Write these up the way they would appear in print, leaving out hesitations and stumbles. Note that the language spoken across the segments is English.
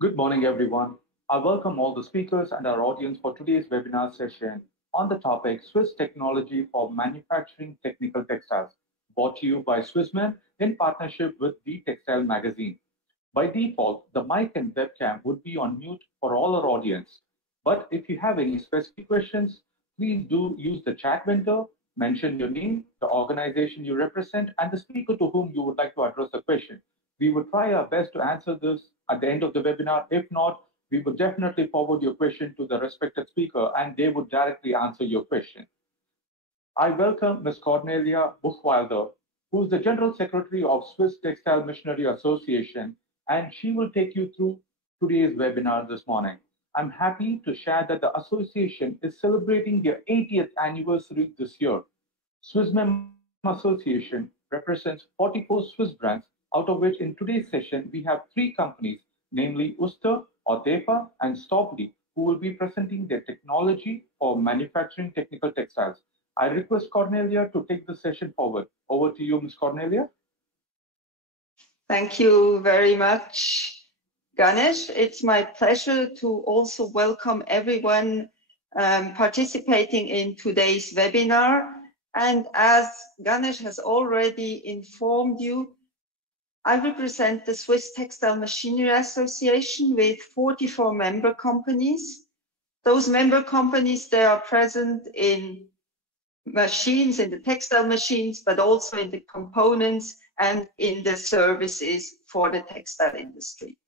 Good morning, everyone. I welcome all the speakers and our audience for today's webinar session on the topic Swiss Technology for Manufacturing Technical Textiles, brought to you by Swissman in partnership with The Textile Magazine. By default, the mic and webcam would be on mute for all our audience. But if you have any specific questions, please do use the chat window, mention your name, the organization you represent, and the speaker to whom you would like to address the question. We will try our best to answer this at the end of the webinar. If not, we will definitely forward your question to the respected speaker and they would directly answer your question. I welcome Ms. Cornelia Buchwalder, who is the General Secretary of Swiss Textile Machinery Association, and she will take you through today's webinar this morning. I'm happy to share that the association is celebrating their 80th anniversary this year. Swissmem Association represents 44 Swiss brands, out of which in today's session we have three companies, namely Uster, Otepa, and Stobli, who will be presenting their technology for manufacturing technical textiles. I request Cornelia to take the session forward. Over to you, Ms. Cornelia. Thank you very much, Ganesh. It's my pleasure to also welcome everyone participating in today's webinar. And as Ganesh has already informed you, I represent the Swiss Textile Machinery Association with 44 member companies. Those member companies, they are present in machines, in the textile machines, but also in the components and in the services for the textile industry.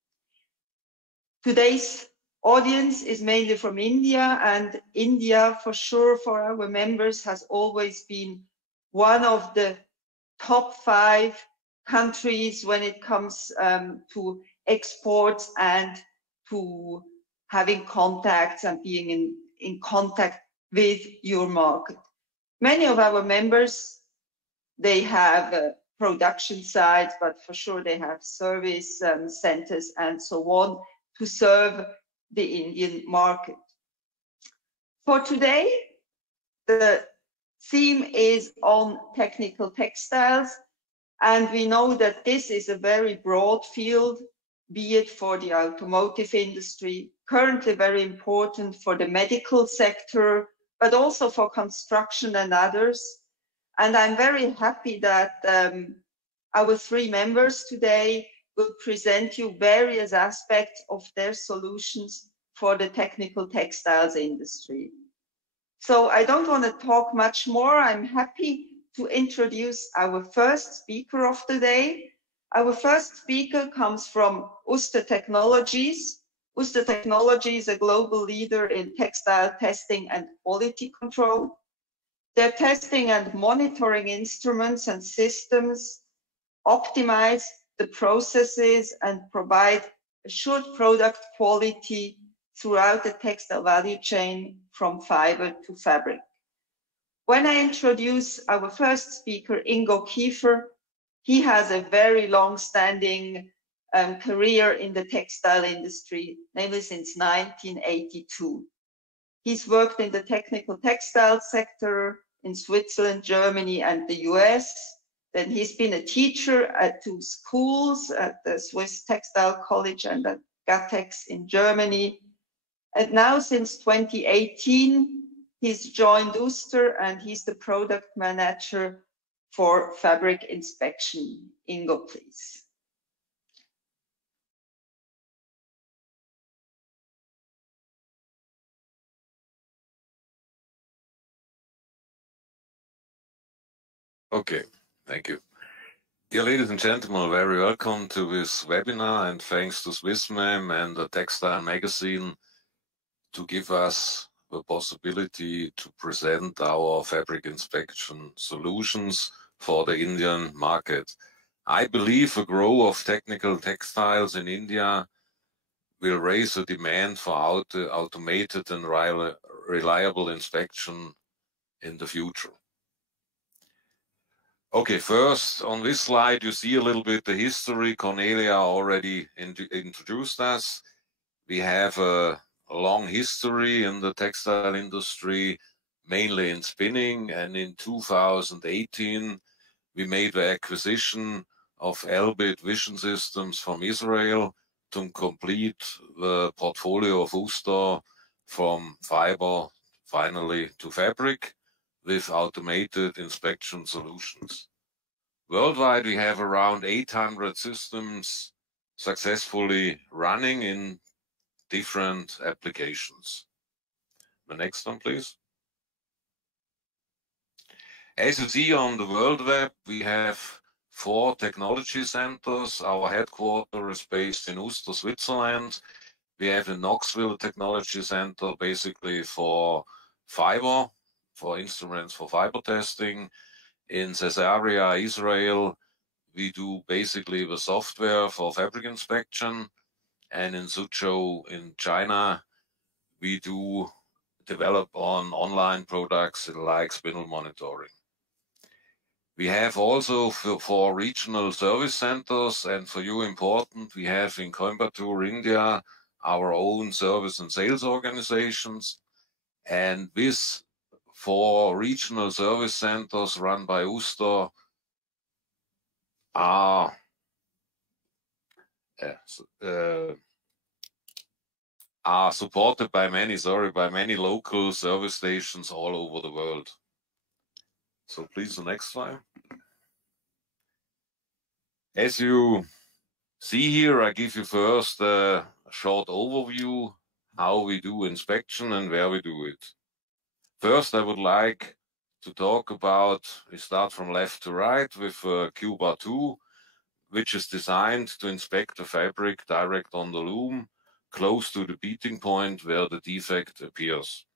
Today's audience is mainly from India, and India, for sure, for our members, has always been one of the top 5 countries when it comes to exports and to having contacts and being in contact with your market. Many of our members, they have production sites, but for sure they have service centers and so on to serve the Indian market. For today, the theme is on technical textiles, and we know that this is a very broad field, be it for the automotive industry, currently very important for the medical sector, but also for construction and others. And I'm very happy that our 3 members today will present you various aspects of their solutions for the technical textiles industry. So I don't want to talk much more. I'm happy to introduce our first speaker of the day. Our first speaker comes from Uster Technologies. Uster Technologies is a global leader in textile testing and quality control. Their testing and monitoring instruments and systems optimize the processes and provide assured product quality throughout the textile value chain from fiber to fabric. When I introduce our first speaker, Ingo Kiefer, he has a very long-standing career in the textile industry, namely since 1982. He's worked in the technical textile sector in Switzerland, Germany, and the US. Then he's been a teacher at 2 schools, at the Swiss Textile College and at GATEX in Germany. And now since 2018, he's joined Uster and he's the product manager for fabric inspection. Ingo, please. Okay, thank you. Dear ladies and gentlemen, very welcome to this webinar, and thanks to Swissmem and the Textile Magazine to give us the possibility to present our fabric inspection solutions for the Indian market. I believe the growth of technical textiles in India will raise the demand for automated and reliable inspection in the future. Okay, first on this slide you see a little bit the history. Cornelia already introduced us. We have a long history in the textile industry, mainly in spinning, and in 2018 we made the acquisition of Elbit Vision Systems from Israel, to complete the portfolio of Uster from fiber finally to fabric with automated inspection solutions. Worldwide, we have around 800 systems successfully running in different applications. The next one, please. As you see on the World Web, we have 4 technology centers. Our headquarters is based in Uster, Switzerland. We have the Knoxville Technology Center, basically for fiber, for instruments for fiber testing. In Caesarea, Israel, we do basically the software for fabric inspection. And in Suzhou, in China, we do develop on online products like spindle monitoring. We have also for regional service centers, and for you important, we have in Coimbatore, India, our own service and sales organizations. And this 4 regional service centers run by Uster are supported by many local service stations all over the world. So please, the next slide. As you see here, I give you first a short overview how we do inspection and where we do it. First, I would like to talk about, we start from left to right with Cuba 2, which is designed to inspect the fabric direct on the loom, close to the beating point where the defect appears.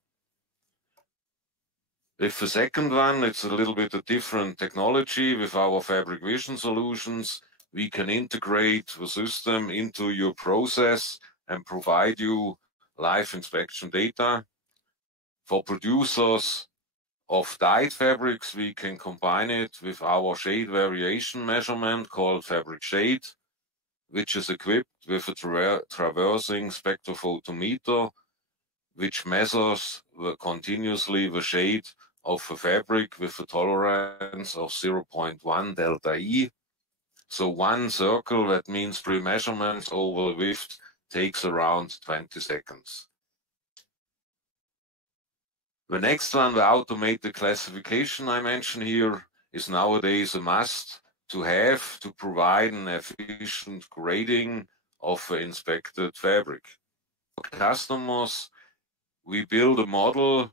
With the second one, it's a little bit a different technology. With our Fabric Vision solutions, we can integrate the system into your process and provide you live inspection data. For producers of dyed fabrics, we can combine it with our shade variation measurement called Fabric Shade, which is equipped with a traversing spectrophotometer, which measures continuously the shade of the fabric with a tolerance of 0.1 delta E. So 1 circle, that means 3 measurements over the width, takes around 20 seconds. The next one, the automated classification I mentioned here, is nowadays a must to have to provide an efficient grading of the inspected fabric. For customers, we build a model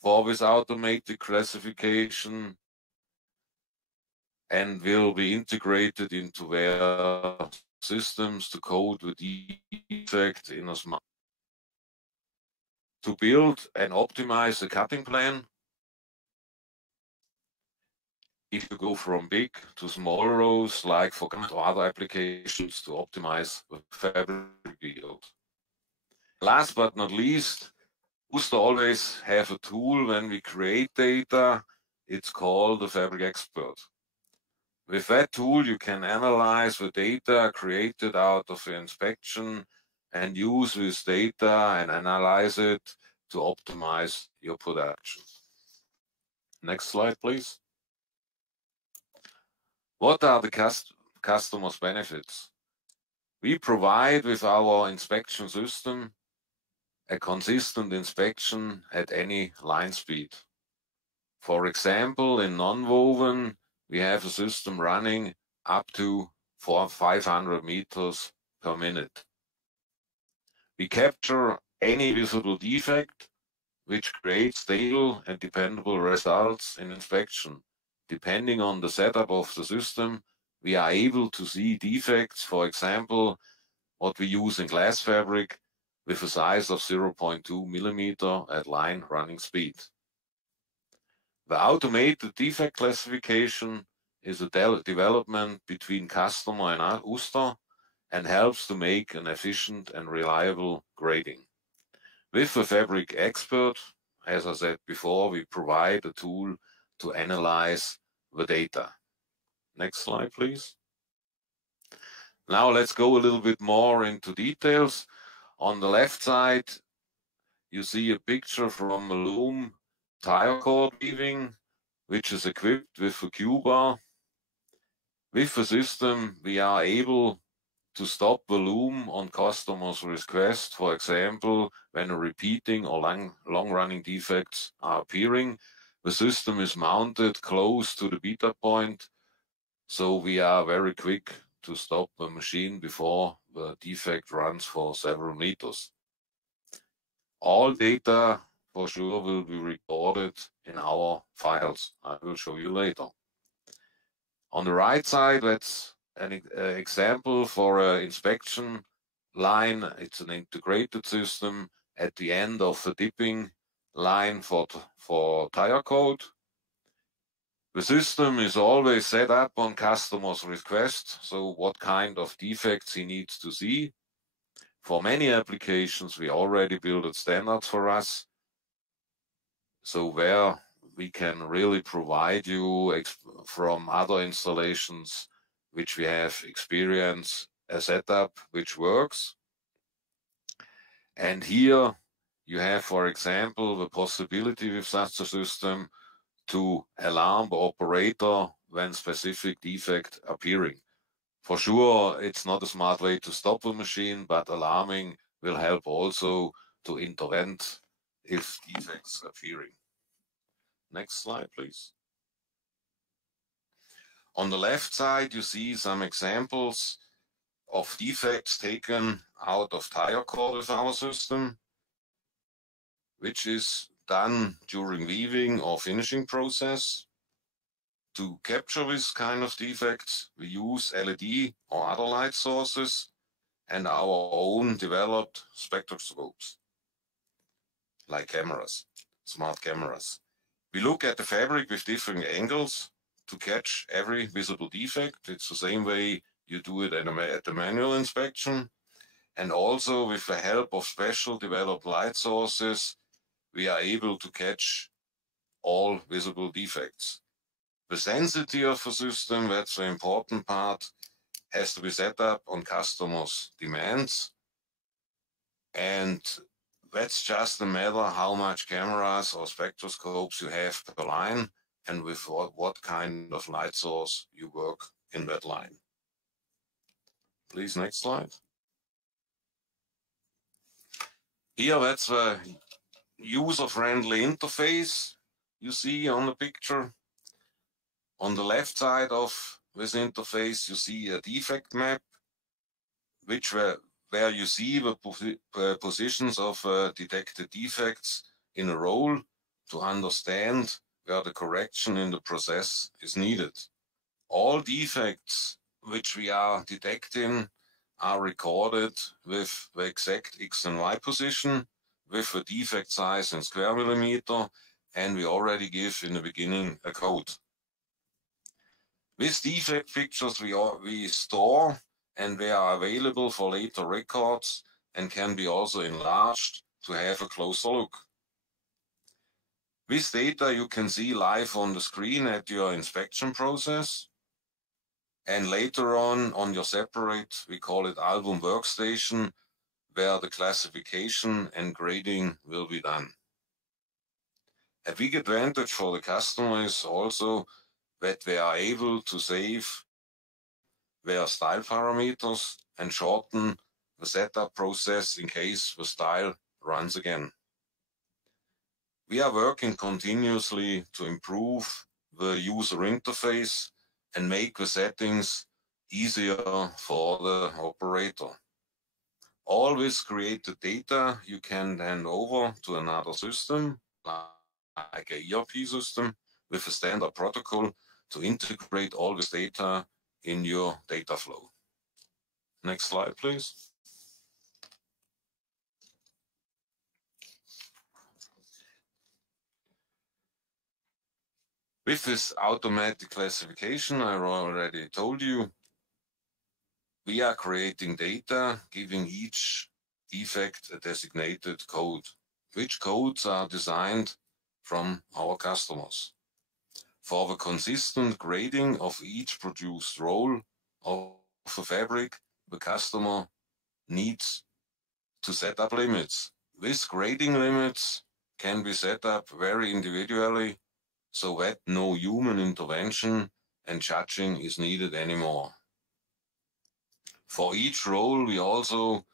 for this automated classification and will be integrated into their systems to code the defect in a smart. To build and optimize the cutting plan, if you go from big to small rows, like for other applications, to optimize the fabric yield. Last but not least, Uster always have a tool when we create data. It's called the Fabric Expert. With that tool, you can analyze the data created out of the inspection and use this data and analyze it to optimize your production. Next slide, please. What are the customer's benefits? We provide with our inspection system a consistent inspection at any line speed. For example, in non-woven, we have a system running up to 500 meters per minute. We capture any visible defect, which creates stable and dependable results in inspection. Depending on the setup of the system, we are able to see defects, for example, what we use in glass fabric, with a size of 0.2 millimeter at line running speed. The automated defect classification is a development between customer and Uster and helps to make an efficient and reliable grading. With the Fabric Expert, as I said before, we provide a tool to analyze the data. Next slide, please. Now let's go a little bit more into details. On the left side, you see a picture from a loom tire cord weaving, which is equipped with a Q-bar. With the system, we are able to stop the loom on customer's request, for example, when a repeating or long-running defects are appearing. The system is mounted close to the beta point, so we are very quick to stop the machine before the defect runs for several meters. All data for sure will be recorded in our files. I will show you later. On the right side, that's an example for an inspection line. It's an integrated system at the end of the dipping line for tire code. The system is always set up on customer's request, so what kind of defects he needs to see. For many applications, we already built standards for us, so where we can really provide you from other installations which we have experience a setup which works. And here you have, for example, the possibility with such a system to alarm the operator when specific defect appearing. For sure, it's not a smart way to stop the machine, but alarming will help also to intervene if defects appearing. Next slide, please. On the left side, you see some examples of defects taken out of tire cord with our system, which is done during weaving or finishing process. To capture this kind of defects, we use LED or other light sources and our own developed spectroscopes, like cameras, smart cameras. We look at the fabric with different angles to catch every visible defect. It's the same way you do it at the manual inspection. And also with the help of special developed light sources, we are able to catch all visible defects. The sensitivity of the system, that's the important part, has to be set up on customers' demands. And that's just a matter how much cameras or spectroscopes you have per line and with what kind of light source you work in that line. Please, next slide. Here, that's a user-friendly interface you see on the picture. On the left side of this interface, you see a defect map, where you see the positions of detected defects in a row to understand where the correction in the process is needed. All defects which we are detecting are recorded with the exact X and Y position, with the defect size in square millimeter, and we already give in the beginning a code. These defect pictures we store, and they are available for later records and can be also enlarged to have a closer look. This data you can see live on the screen at your inspection process, and later on your separate, we call it album workstation, where the classification and grading will be done. A big advantage for the customer is also that they are able to save their style parameters and shorten the setup process in case the style runs again. We are working continuously to improve the user interface and make the settings easier for the operator. All this created data you can hand over to another system, like a ERP system, with a standard protocol to integrate all this data in your data flow. Next slide, please. With this automatic classification, I already told you, we are creating data, giving each defect a designated code, which codes are designed from our customers. For the consistent grading of each produced roll of the fabric, the customer needs to set up limits. These grading limits can be set up very individually, so that no human intervention and judging is needed anymore. For each role, we also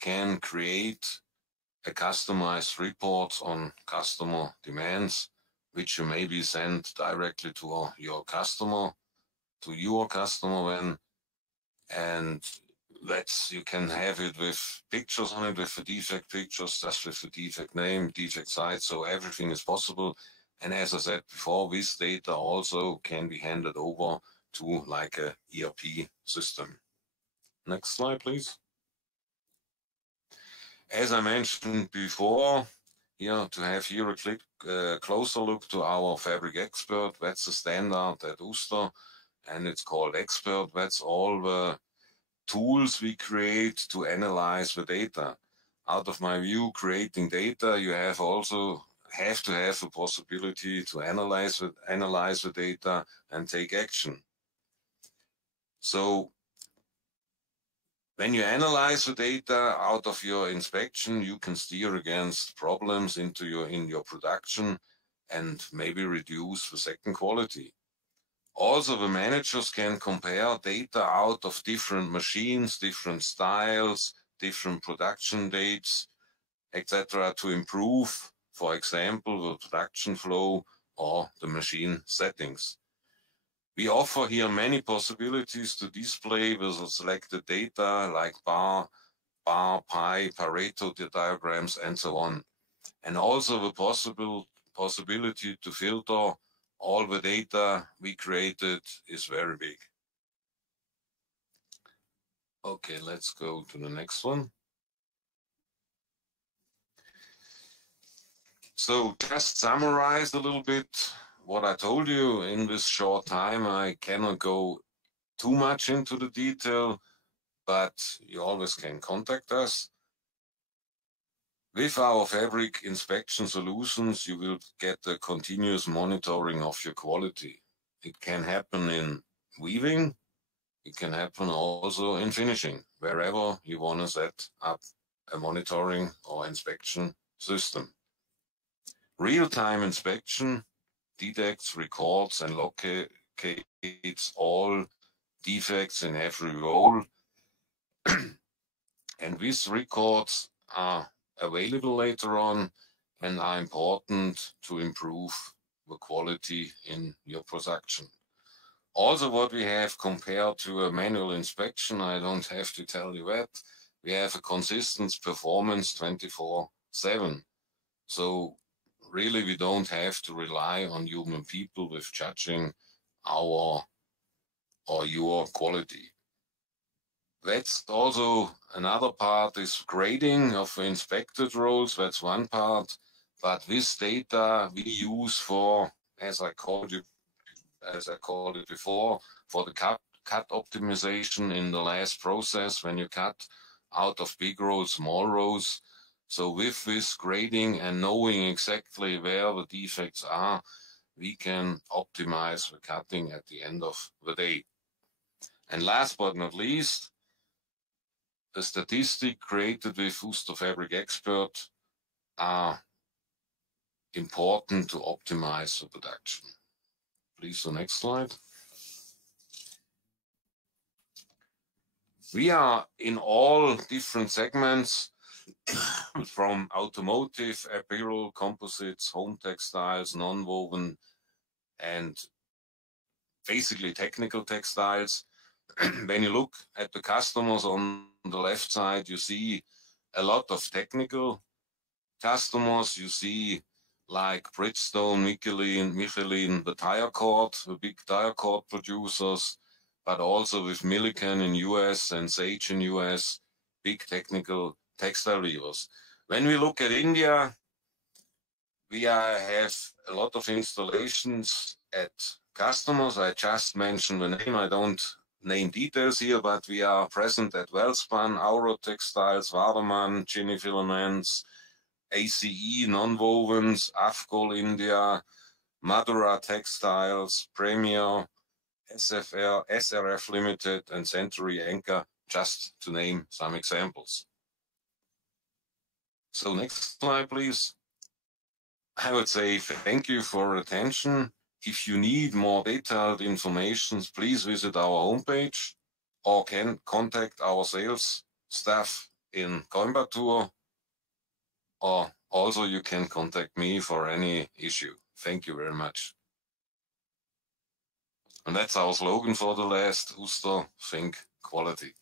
can create a customized report on customer demands, which you maybe send directly to your customer then, and you can have it with pictures on it, with the defect pictures, just with the defect name, defect site, so everything is possible. And as I said before, this data also can be handed over to like a ERP system. Next slide, please. As I mentioned before, here to have here a closer look to our Fabric Expert. That's the standard at Uster, and it's called Expert. That's all the tools we create to analyze the data. Out of my view, creating data, you have to have the possibility to analyze the data and take action. So when you analyze the data out of your inspection, you can steer against problems in your production and maybe reduce the second quality. Also, the managers can compare data out of different machines, different styles, different production dates, etc., to improve, for example, the production flow or the machine settings. We offer here many possibilities to display the selected data like bar, pie, Pareto diagrams, and so on. And also the possibility to filter all the data we created is very big. Okay, let's go to the next one. So just summarize a little bit what I told you in this short time. I cannot go too much into the detail, but you always can contact us. With our fabric inspection solutions, you will get a continuous monitoring of your quality. It can happen in weaving. It can happen also in finishing, wherever you want to set up a monitoring or inspection system. Real-time inspection detects, records, and locates all defects in every role. And these records are available later on and are important to improve the quality in your production. Also, what we have compared to a manual inspection, I don't have to tell you that, we have a consistent performance 24/7. So really, we don't have to rely on human people with judging our or your quality. That's also another part is grading of inspected roles. That's one part. But this data we use for, as I called it before, for the cut optimization in the last process when you cut out of big rows, small rows. So with this grading and knowing exactly where the defects are, we can optimize the cutting at the end of the day. And last but not least, the statistics created with Uster Fabric Expert are important to optimize the production. Please, the next slide. We are in all different segments from automotive, apparel, composites, home textiles, non-woven, and basically technical textiles. When you look at the customers on the left side, you see a lot of technical customers. You see like Bridgestone, Michelin, the tire cord, the big tire cord producers, but also with Milliken in US and Sage in US, big technical textile weavers. When we look at India, we have a lot of installations at customers. I just mentioned the name. I don't name details here, but we are present at Welspun, Auro Textiles, Waterman, Ginny Filaments, ACE Nonwovens, Afgol India, Madura Textiles, Premier, SRF Limited, and Century Anchor, just to name some examples. So next slide, please. I would say thank you for your attention. If you need more detailed information, please visit our homepage or can contact our sales staff in Coimbatore, or also you can contact me for any issue. Thank you very much. And that's our slogan for the last Uster Think Quality.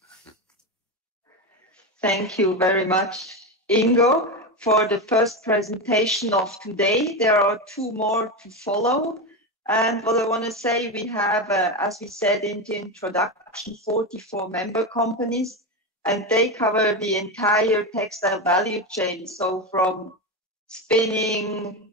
Thank you very much, Ingo, for the first presentation of today. There are two more to follow. And what I want to say, we have, as we said in the introduction, 44 member companies, and they cover the entire textile value chain. So from spinning,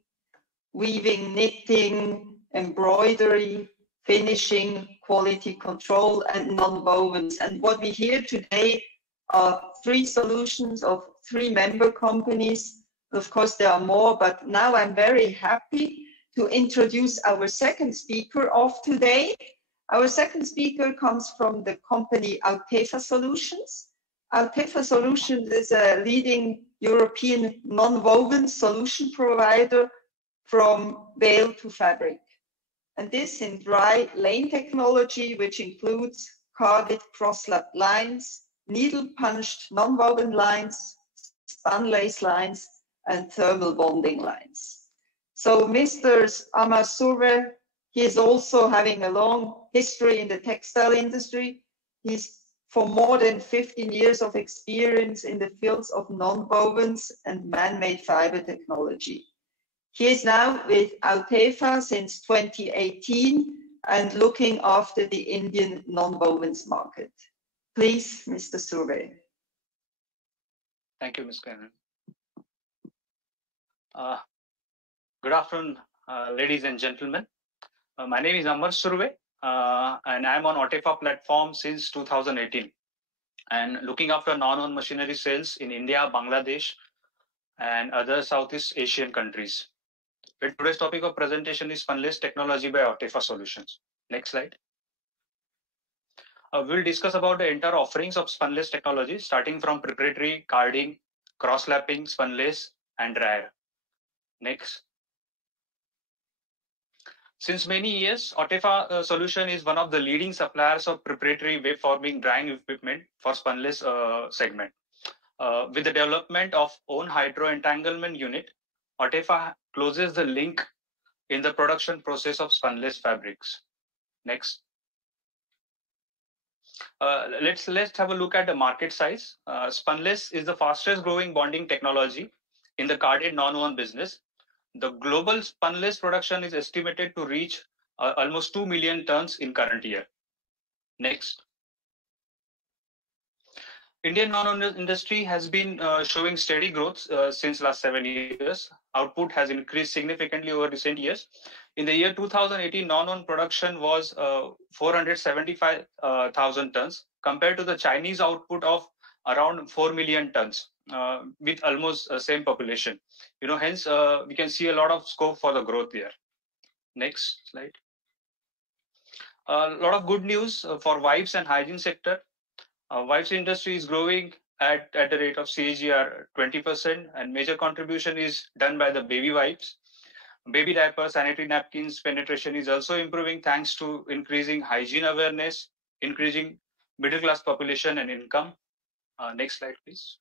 weaving, knitting, embroidery, finishing, quality control, and nonwovens. And what we hear today are 3 solutions of 3 member companies. Of course, there are more, but now I'm very happy to introduce our second speaker of today. Our second speaker comes from the company Altefa Solutions. Altefa Solutions is a leading European non-woven solution provider from bale to fabric. And this in dry lane technology, which includes carded cross-lap lines, needle-punched non-woven lines, spun lace lines, and thermal bonding lines. So Mr. Amar Surve, he is also having a long history in the textile industry. He's for more than 15 years of experience in the fields of non-wovens and man-made fiber technology. He is now with Altefa since 2018 and looking after the Indian non-wovens market. Please, Mr. Surve. Thank you, Ms. Cannon. Good afternoon, ladies and gentlemen. My name is Amar Surve, and I'm on Altefa platform since 2018 and looking after non-owned machinery sales in India, Bangladesh, and other Southeast Asian countries. Today's topic of presentation is spunlace technology by Altefa Solutions. Next slide. We'll discuss about the entire offerings of spunlace technology, starting from preparatory, carding, cross-lapping, spunlace, and dryer. Next. Since many years, Altefa Solution is one of the leading suppliers of preparatory wave forming drying equipment for spunlace segment. With the development of own hydro entanglement unit, Altefa closes the link in the production process of spunlace fabrics. Next. Let's have a look at the market size. Spunlace is the fastest growing bonding technology in the carded non-woven business. The global spunlace production is estimated to reach almost 2 million tons in current year. Next. Indian non-woven industry has been showing steady growth since last 7 years. Output has increased significantly over recent years. In the year 2018, non-woven production was 475,000 tons compared to the Chinese output of around 4 million tons with almost same population. Hence we can see a lot of scope for the growth here. Next slide. A lot of good news for wipes and hygiene sector. Wipes industry is growing at the rate of CAGR 20%, and major contribution is done by the baby wipes. Baby diapers, sanitary napkins penetration is also improving thanks to increasing hygiene awareness, increasing middle class population and income. Next slide, please.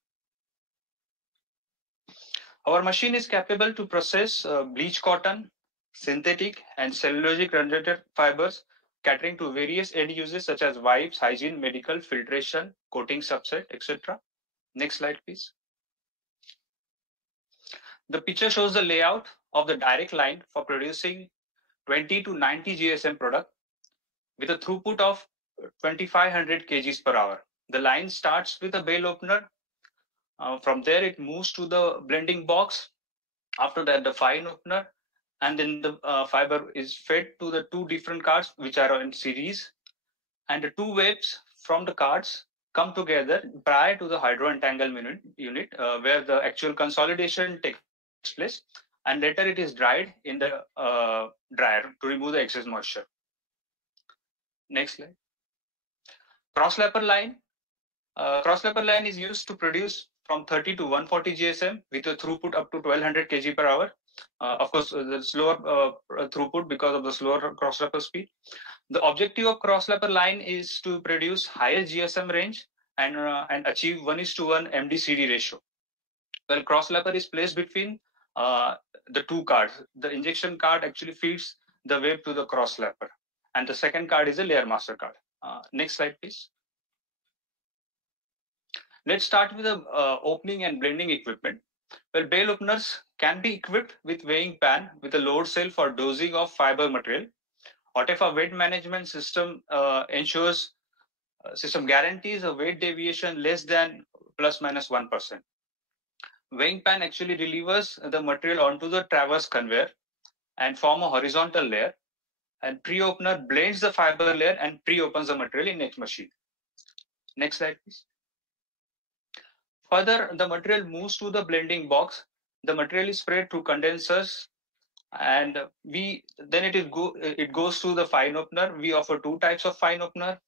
Our machine is capable to process bleach cotton, synthetic and cellulosic rendered fibers, catering to various end uses such as wipes, hygiene, medical, filtration, coating subset, etc. Next slide, please. The picture shows the layout of the direct line for producing 20 to 90 GSM product with a throughput of 2500 kgs per hour. The line starts with a bale opener. From there, it moves to the blending box. After that, the fine opener, and then the fiber is fed to the 2 different cards which are in series, and the 2 waves from the cards come together prior to the hydro entanglement unit where the actual consolidation takes place, and later it is dried in the dryer to remove the excess moisture. Next slide. Cross-lapper line. Cross-lapper line is used to produce from 30 to 140 GSM with a throughput up to 1200 kg per hour. Of course, the slower throughput because of the slower cross-lapper speed. The objective of cross-lapper line is to produce higher GSM range and achieve 1:1 MD/CD ratio. Well, cross-lapper is placed between the two cards. The injection card actually feeds the wave to the cross-lapper, and the second card is a layer master card. Next slide, please. Let's start with the opening and blending equipment. Well, bale openers can be equipped with weighing pan with a load cell for dosing of fiber material. OTEFA weight management system system guarantees a weight deviation less than ±1%. Weighing pan actually delivers the material onto the traverse conveyor and form a horizontal layer, and pre-opener blends the fiber layer and pre-opens the material in next machine. Next slide, please. Further, the material moves to the blending box. The material is sprayed through condensers, and it goes to the fine opener. We offer two types of fine opener: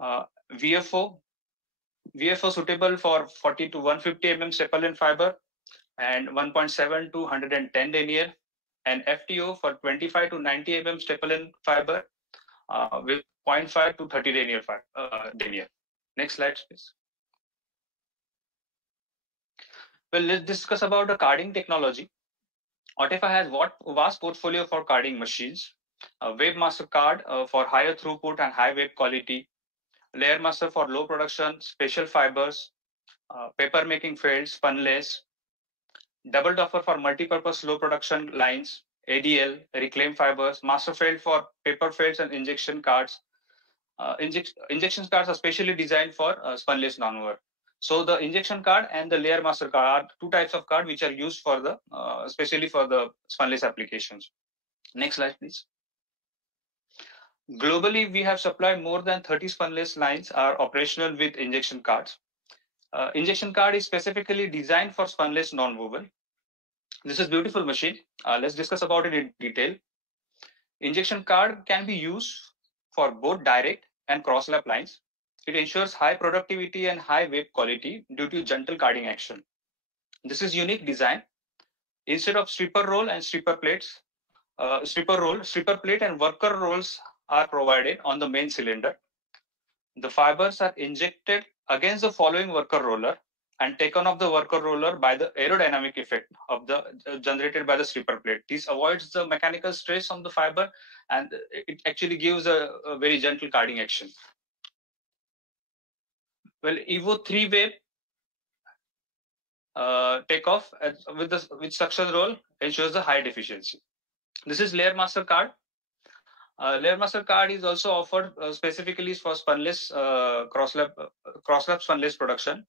VFO suitable for 40 to 150 mm Cephalin fiber and 1.7 to 110 denier, and FTO for 25 to 90 mm Cephalin fiber with 0.5 to 30 denier. Next slide, please. Well, let's discuss about the carding technology. OTEFA has vast portfolio for carding machines. Wave master card for higher throughput and high wave quality. Layer master for low production, special fibers, paper making felts, spunlace. Double duffer for multi-purpose low production lines, ADL, reclaim fibers. Master felt for paper felts and injection cards. Injection cards are specially designed for spunlace non-woven. So the injection card and the layer master card are two types of card which are used for the especially for the spunlace applications. Next slide, please. Globally, we have supplied more than 30 spunlace lines are operational with injection cards. Injection card is specifically designed for spunlace non-woven. This is beautiful machine. Let's discuss about it in detail. Injection card can be used for both direct and cross-lap lines. It ensures high productivity and high wave quality due to gentle carding action. This is unique design. Instead of stripper roll and stripper plates, stripper plate and worker rolls are provided on the main cylinder. The fibers are injected against the following worker roller and taken off the worker roller by the aerodynamic effect of the generated by the stripper plate. This avoids the mechanical stress on the fiber, and it actually gives a very gentle carding action. Well, EVO 3 wave takeoff with suction roll ensures the high efficiency. This is layer master card. Layer master card is also offered specifically for spunlace crosslap spunlace production.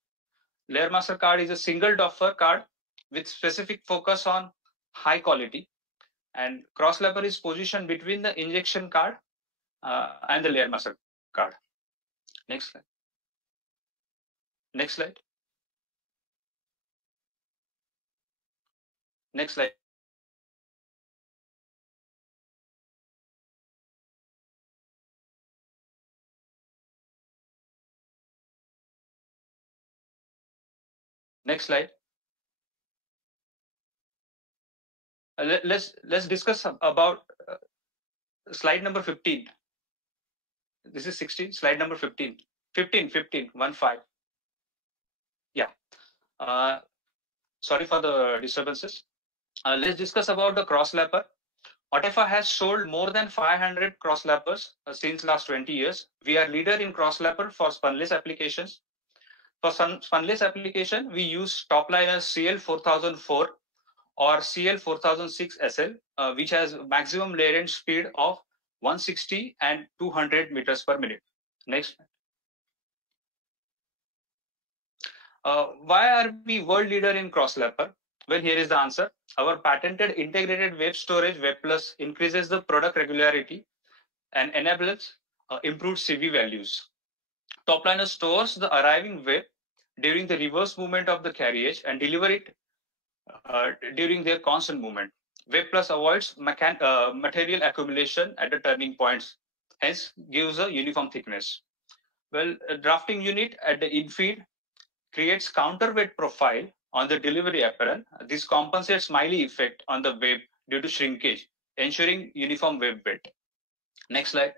Layer master card is a single duffer card with specific focus on high quality, and crosslapper is positioned between the injection card and the layer master card. Next slide. Next slide. Next slide. Next slide. Let's discuss about slide number 15. This is 16. Slide number 15. 15. 15. Yeah. Sorry for the disturbances. Let's discuss about the crosslapper. OTEFA has sold more than 500 crosslappers since last 20 years. We are leader in crosslapper for spunlace applications. For spunlace application, we use Topliner CL4004 or CL4006SL, which has maximum layer end speed of 160 and 200 meters per minute. Next. Why are we world leader in crosslapper? Well, here is the answer. Our patented integrated wave storage WebPlus increases the product regularity and enables improved CV values. Topliner stores the arriving wave during the reverse movement of the carriage and deliver it during their constant movement. WebPlus avoids material accumulation at the turning points, hence gives a uniform thickness. Well, a drafting unit at the infeed creates counterweight profile on the delivery apron. This compensates Smiley effect on the wave due to shrinkage, ensuring uniform wave weight. Next slide.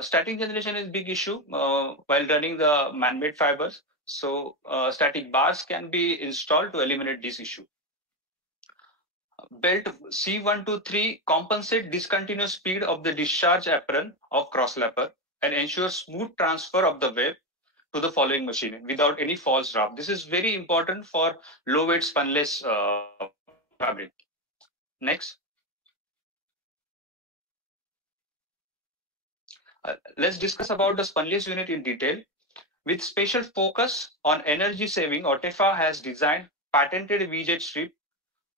Static generation is a big issue while running the man-made fibers. So static bars can be installed to eliminate this issue. Belt C123 compensate discontinuous speed of the discharge apron of crosslapper and ensure smooth transfer of the web to the following machine without any false drop. This is very important for low weight spunless fabric. Next. Let's discuss about the spunless unit in detail. With special focus on energy saving, Otefa has designed patented V-jet strip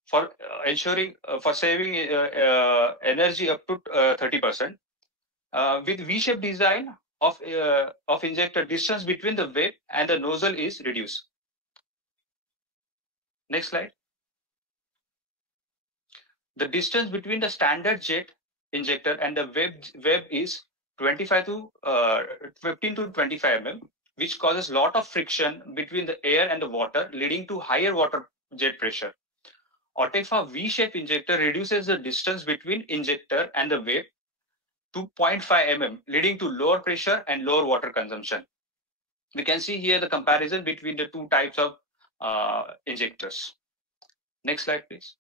for ensuring for saving energy up to 30%. With V-shaped design of injector, distance between the web and the nozzle is reduced. Next slide. The distance between the standard jet injector and the web is 15 to 25 mm, which causes lot of friction between the air and the water, leading to higher water jet pressure. Otefa V-shape injector reduces the distance between injector and the web to 0.5 mm, leading to lower pressure and lower water consumption. We can see here the comparison between the two types of injectors. Next slide, please.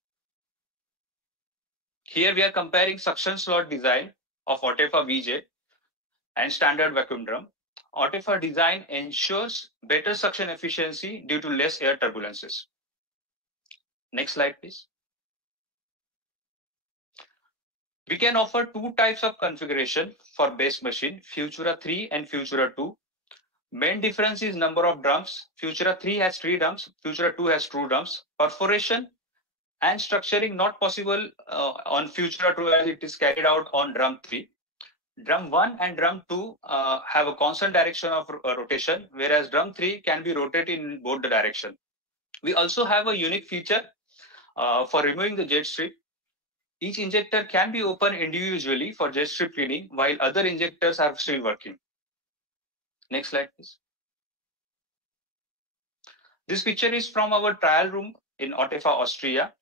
Here we are comparing suction slot design of Otefa V-jet and standard vacuum drum. Otefa design ensures better suction efficiency due to less air turbulences. Next slide, please. We can offer two types of configuration for base machine, Futura 3 and Futura 2. Main difference is number of drums. Futura 3 has 3 drums, Futura 2 has 2 drums. Perforation and structuring not possible on Futura 2 as it is carried out on drum 3. Drum 1 and drum 2 have a constant direction of rotation, whereas drum 3 can be rotated in both the direction. We also have a unique feature for removing the jet strip. Each injector can be opened individually for jet strip cleaning, while other injectors are still working. Next slide, please. This picture is from our trial room in Otefa, Austria.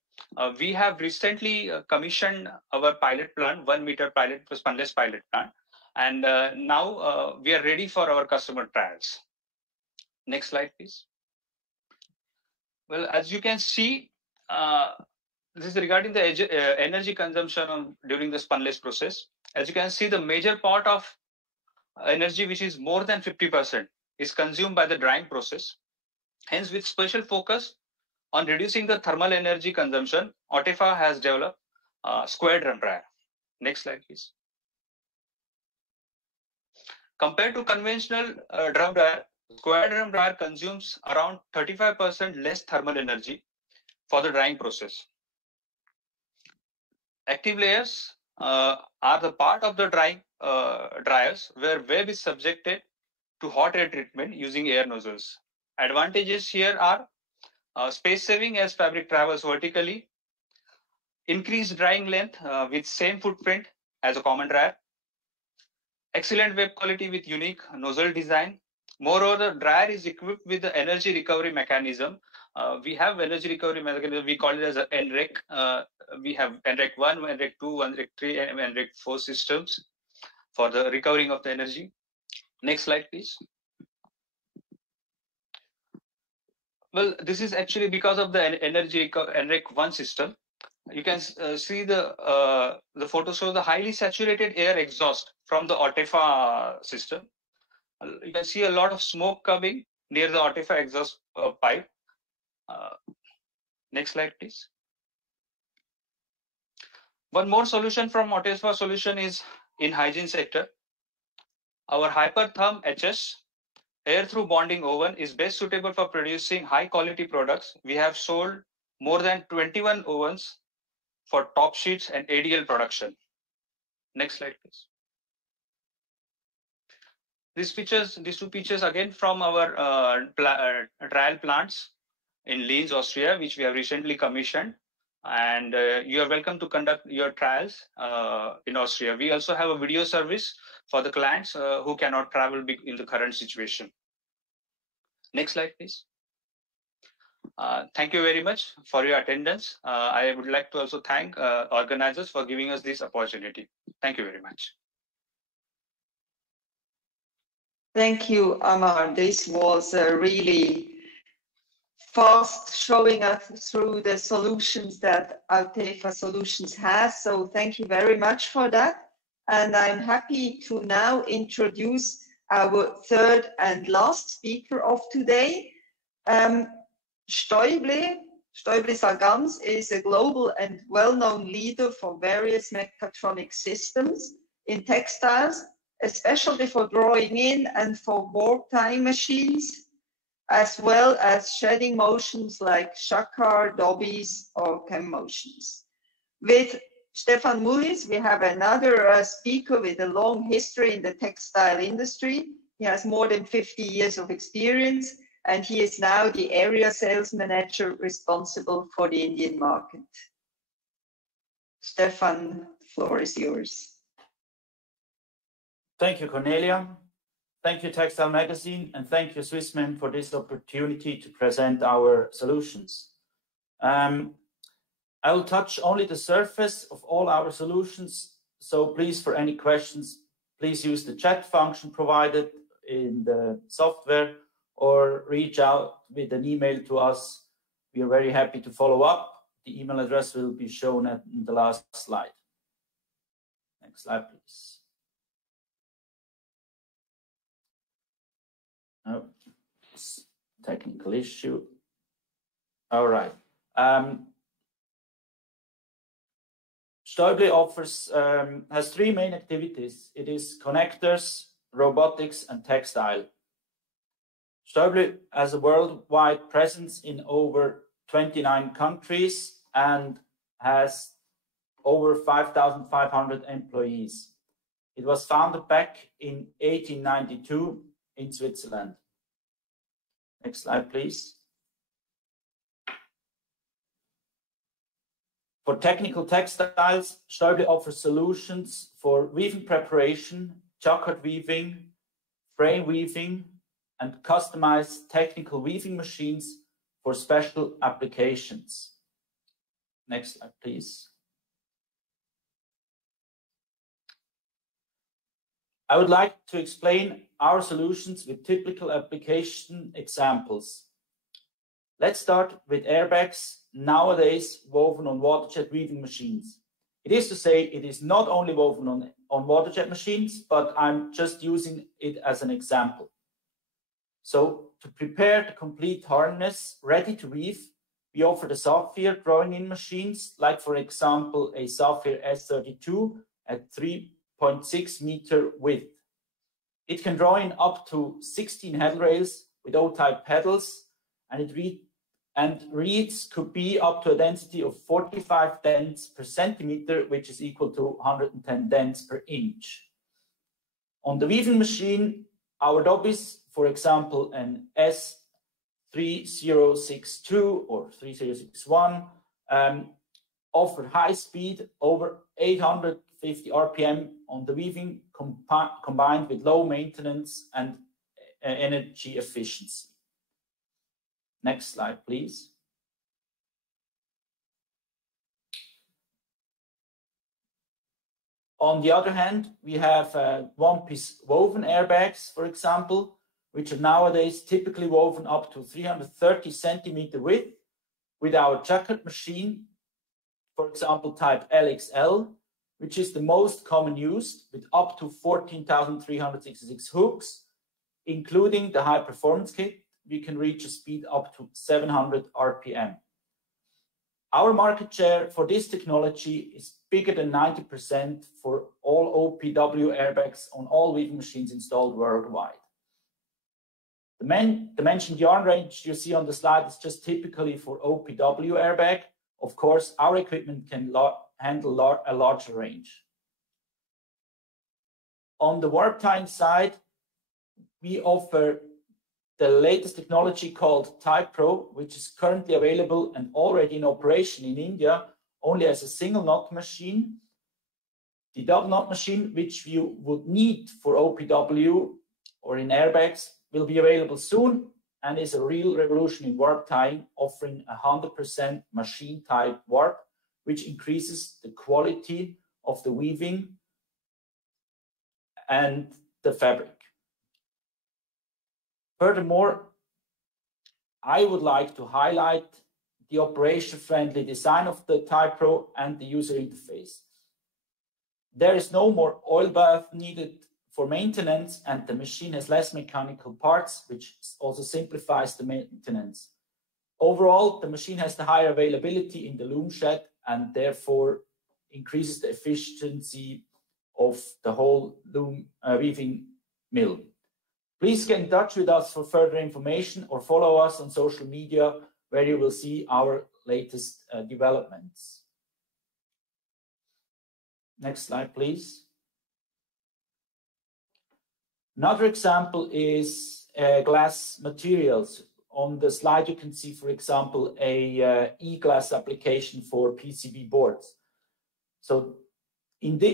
We have recently commissioned our pilot plant, 1 meter pilot spunless pilot plant, and now we are ready for our customer trials. Next slide, please. Well, as you can see, this is regarding the energy consumption during the spunless process. As you can see, the major part of energy, which is more than 50%, is consumed by the drying process. Hence, with special focus on reducing the thermal energy consumption, Otefa has developed square drum dryer. Next slide, please. Compared to conventional drum dryer, square drum dryer consumes around 35% less thermal energy for the drying process. Active layers are the part of the drying dryers where web is subjected to hot air treatment using air nozzles. Advantages here are space saving as fabric travels vertically, increased drying length with same footprint as a common dryer, excellent web quality with unique nozzle design. Moreover, the dryer is equipped with the energy recovery mechanism. We have energy recovery mechanism, we call it as an NREC. We have NREC 1, NREC 2, NREC 3, and NREC 4 systems for the recovering of the energy. Next slide, please. Well, this is actually because of the energy NREC 1 system. You can see the photo shows the highly saturated air exhaust from the Otefa system. You can see a lot of smoke coming near the Otefa exhaust pipe. Next slide, please. One more solution from Otefa solution is in hygiene sector. Our Hypertherm HS air-through bonding oven is best suitable for producing high-quality products. We have sold more than 21 ovens for top sheets and ADL production. Next slide, please. These two pictures again from our trial plants in Linz, Austria, which we have recently commissioned. And you are welcome to conduct your trials in Austria. We also have a video service for the clients who cannot travel in the current situation. Next slide, please. Thank you very much for your attendance. I would like to also thank organizers for giving us this opportunity. Thank you very much. Thank you, Amar. This was really fast showing us through the solutions that Altefa Solutions has. So thank you very much for that. And I'm happy to now introduce our third and last speaker of today. Stäuble Sargans is a global and well-known leader for various mechatronic systems in textiles, especially for drawing in and for warp tying machines, as well as shedding motions like Jacquard, Dobbies, or chem motions. With Stefan Mullis, we have another speaker with a long history in the textile industry. He has more than 50 years of experience, and he is now the area sales manager responsible for the Indian market. Stefan, the floor is yours. Thank you, Cornelia. Thank you, Textile Magazine, and thank you, Swissmem, for this opportunity to present our solutions. I will touch only the surface of all our solutions, so please, for any questions, please use the chat function provided in the software or reach out with an email to us. We are very happy to follow up. The email address will be shown in the last slide. Next slide, please. Oh, technical issue. All right. Stäuble offers has three main activities. It is connectors, robotics, and textile. Stäuble has a worldwide presence in over 29 countries and has over 5,500 employees. It was founded back in 1892 in Switzerland. Next slide, please. For technical textiles, Stäuble offers solutions for weaving preparation, jacquard weaving, frame weaving, and customized technical weaving machines for special applications. Next slide, please. I would like to explain our solutions with typical application examples. Let's start with airbags, nowadays woven on waterjet weaving machines. It is to say, it is not only woven on waterjet machines, but I'm just using it as an example. So to prepare the complete harness ready to weave, we offer the Sapphire drawing in machines, like for example, a Sapphire S32 at 3.6 meter width. It can draw in up to 16 head rails with O-type pedals, and reeds could be up to a density of 45 dents per centimeter, which is equal to 110 dents per inch. On the weaving machine, our Dobbies, for example, an S3062 or 3061, offer high speed over 850 RPM on the weaving, combined with low maintenance and energy efficiency. Next slide, please. On the other hand, we have one-piece woven airbags, for example, which are nowadays typically woven up to 330 centimeter width with our jacquard machine, for example, type LXL, which is the most common used with up to 14,366 hooks, including the high performance kit. We can reach a speed up to 700 RPM. Our market share for this technology is bigger than 90% for all OPW airbags on all weaving machines installed worldwide. The mentioned yarn range you see on the slide is just typically for OPW airbag. Of course, our equipment can handle a larger range. On the warp tying side, we offer the latest technology called TypePro, which is currently available and already in operation in India, only as a single knot machine. The double knot machine, which you would need for OPW or in airbags, will be available soon and is a real revolution in warp tying, offering 100% machine type warp, which increases the quality of the weaving and the fabric. Furthermore, I would like to highlight the operation-friendly design of the Type Pro and the user interface. There is no more oil bath needed for maintenance, and the machine has less mechanical parts, which also simplifies the maintenance. Overall, the machine has the higher availability in the loom shed and therefore increases the efficiency of the whole loom weaving mill. Please get in touch with us for further information or follow us on social media, where you will see our latest developments. Next slide, please. Another example is glass materials. On the slide, you can see, for example, a e-glass application for PCB boards. So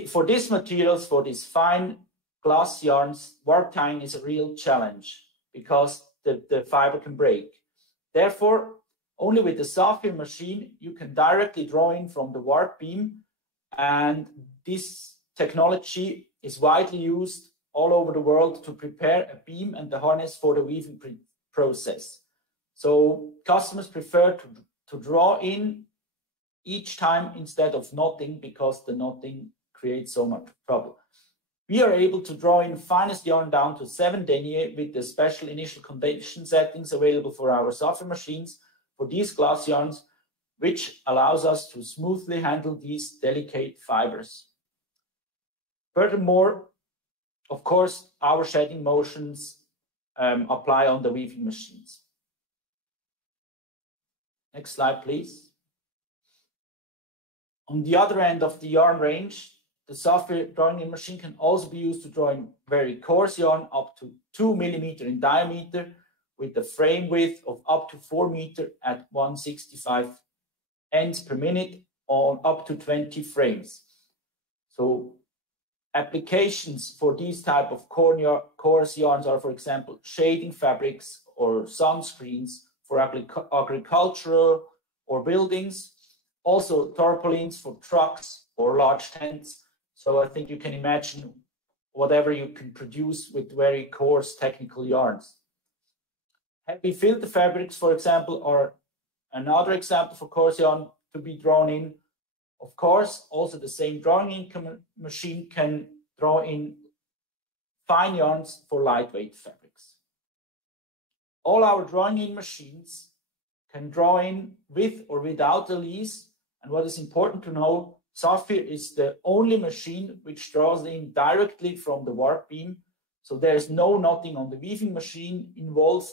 for these materials, for these fine glass yarns, warp tying is a real challenge because the fiber can break. Therefore, only with the Saphir machine, you can directly draw in from the warp beam, and this technology is widely used all over the world to prepare a beam and the harness for the weaving process. So customers prefer to draw in each time instead of knotting, because the knotting creates so much trouble. We are able to draw in finest yarn down to 7 denier with the special initial condition settings available for our Saphir machines for these glass yarns, which allows us to smoothly handle these delicate fibers. Furthermore, of course, our shedding motions apply on the weaving machines. Next slide, please. On the other end of the yarn range, the Saphir drawing in machine can also be used to draw in very coarse yarn up to 2 millimeters in diameter, with a frame width of up to 4 meters at 165 ends per minute on up to 20 frames. So applications for these type of coarse yarns are, for example, shading fabrics or sunscreens for agricultural or buildings, also tarpaulins for trucks or large tents. So I think you can imagine whatever you can produce with very coarse technical yarns. Heavy filter fabrics, for example, are another example for coarse yarn to be drawn in. Of course, also the same drawing in machine can draw in fine yarns for lightweight fabrics. All our drawing in machines can draw in with or without a lease. And what is important to know, Saphir is the only machine which draws in directly from the warp beam. So there's no knotting on the weaving machine involved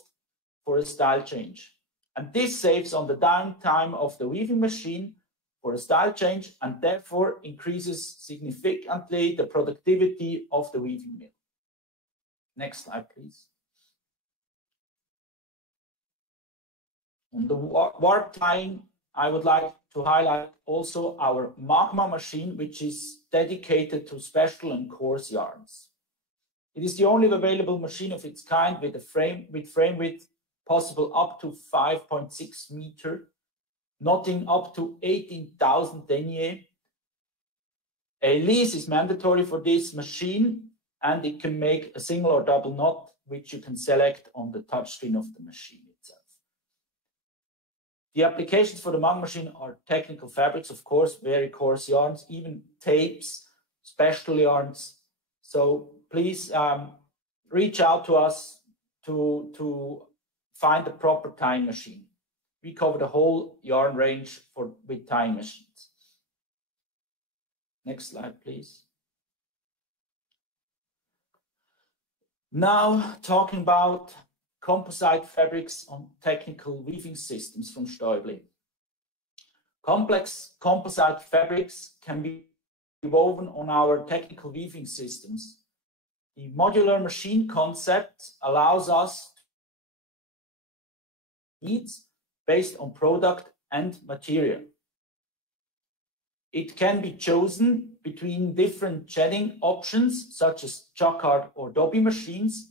for a style change. And this saves on the downtime of the weaving machine for a style change, and therefore increases significantly the productivity of the weaving mill. Next slide, please. On the warp tying, I would like to highlight also our Magma machine, which is dedicated to special and coarse yarns. It is the only available machine of its kind with a frame width possible up to 5.6 meters, knotting up to 18,000 denier. A lease is mandatory for this machine, and it can make a single or double knot, which you can select on the touchscreen of the machine itself. The applications for the Magma machine are technical fabrics, of course, very coarse yarns, even tapes, special yarns. So please reach out to us to find the proper tying machine. We cover the whole yarn range with tying machines. Next slide, please. Now talking about composite fabrics on technical weaving systems from Stäubli. Complex composite fabrics can be woven on our technical weaving systems. The modular machine concept allows us needs based on product and material. It can be chosen between different shedding options, such as jacquard or Dobby machines,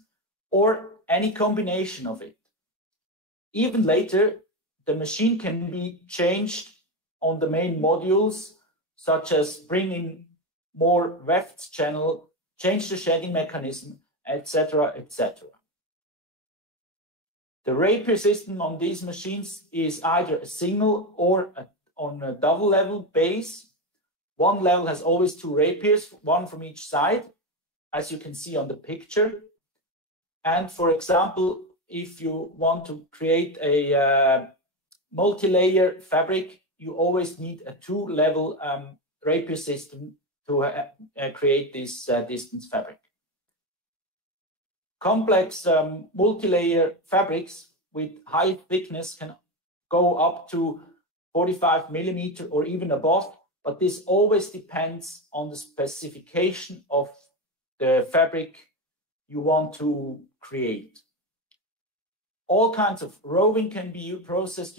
or any combination of it. Even later, the machine can be changed on the main modules, such as bring in more weft channel, change the shedding mechanism, etc., etc. The rapier system on these machines is either a single or on a double level base. One level has always two rapiers, one from each side, as you can see on the picture. And for example, if you want to create a multi-layer fabric, you always need a two-level rapier system to create this distance fabric. Complex multi-layer fabrics with high thickness can go up to 45 millimeter or even above, but this always depends on the specification of the fabric you want to create. All kinds of roving can be processed.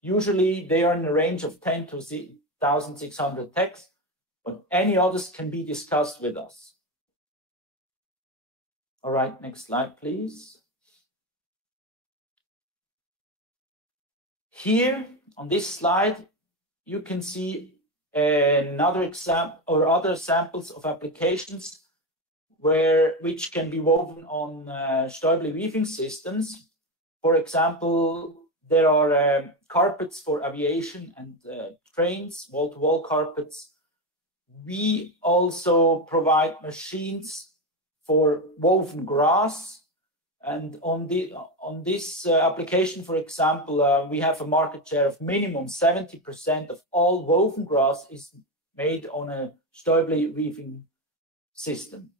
Usually they are in the range of 10 to 1,600 TECs, but any others can be discussed with us. All right, next slide, please. Here on this slide, you can see another example or other samples of applications which can be woven on Stäubli weaving systems. For example, there are carpets for aviation and trains, wall-to-wall carpets. We also provide machines for woven grass. And on this application, for example, we have a market share of minimum 70% of all woven grass is made on a Stäubli weaving system.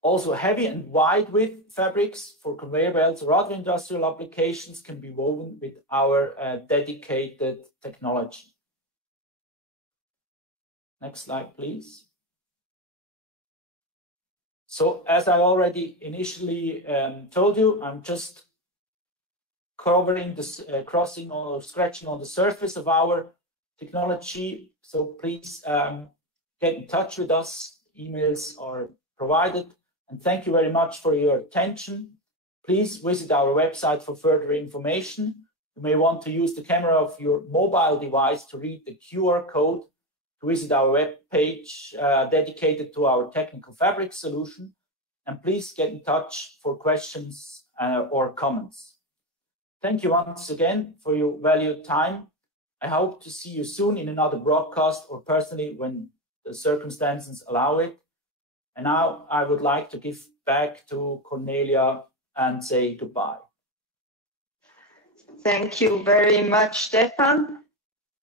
Also, heavy and wide width fabrics for conveyor belts or other industrial applications can be woven with our dedicated technology. Next slide, please. So, as I already initially told you, I'm just covering this, crossing or scratching on the surface of our technology. So please get in touch with us. Emails are provided. And thank you very much for your attention. Please visit our website for further information. You may want to use the camera of your mobile device to read the QR code to visit our web page dedicated to our technical fabric solution. And please get in touch for questions or comments. Thank you once again for your valued time. I hope to see you soon in another broadcast or personally when the circumstances allow it. And now I would like to give back to Cornelia and say goodbye. Thank you very much, Stefan.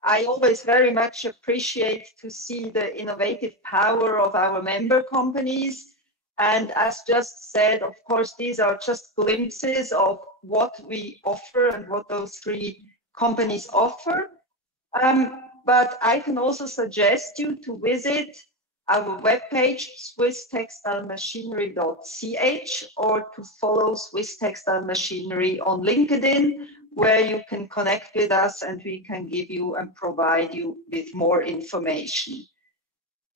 I always very much appreciate to see the innovative power of our member companies. And as just said, of course, these are just glimpses of what we offer and what those three companies offer. But I can also suggest you to visit our webpage, swisstextilemachinery.ch, or to follow Swiss Textile Machinery on LinkedIn, where you can connect with us and we can give you and provide you with more information.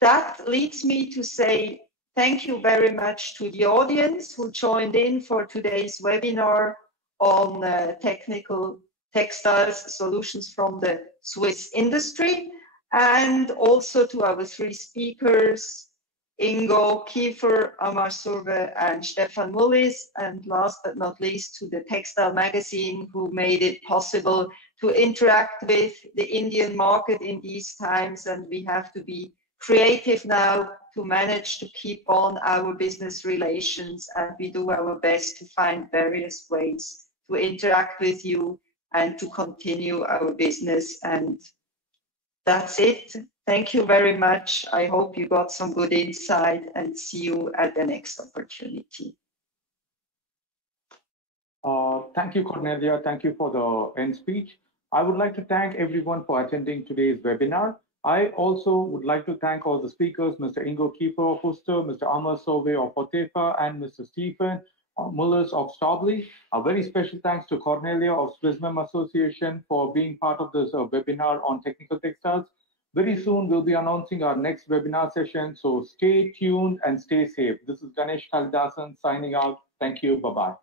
That leads me to say thank you very much to the audience who joined in for today's webinar on technical textiles solutions from the Swiss industry, and also to our three speakers, Ingo Kiefer, Amar Surve, and Stefan Mullis, and last but not least to the Textile Magazine, who made it possible to interact with the Indian market in these times. And we have to be creative now to manage to keep on our business relations, and we do our best to find various ways to interact with you and to continue our business. And that's it. Thank you very much. I hope you got some good insight, and see you at the next opportunity. Thank you, Cornelia. Thank you for the end speech. I would like to thank everyone for attending today's webinar. I also would like to thank all the speakers, Mr. Ingo Kiefer of Worcester, Mr. Amar Surve of Potefa, and Mr. Stephen Mullers of Stäubli. A very special thanks to Cornelia of Swissmem Association for being part of this webinar on technical textiles. Very soon we'll be announcing our next webinar session, so stay tuned and stay safe. This is Ganesh Kalidasan signing out. Thank you. Bye-bye.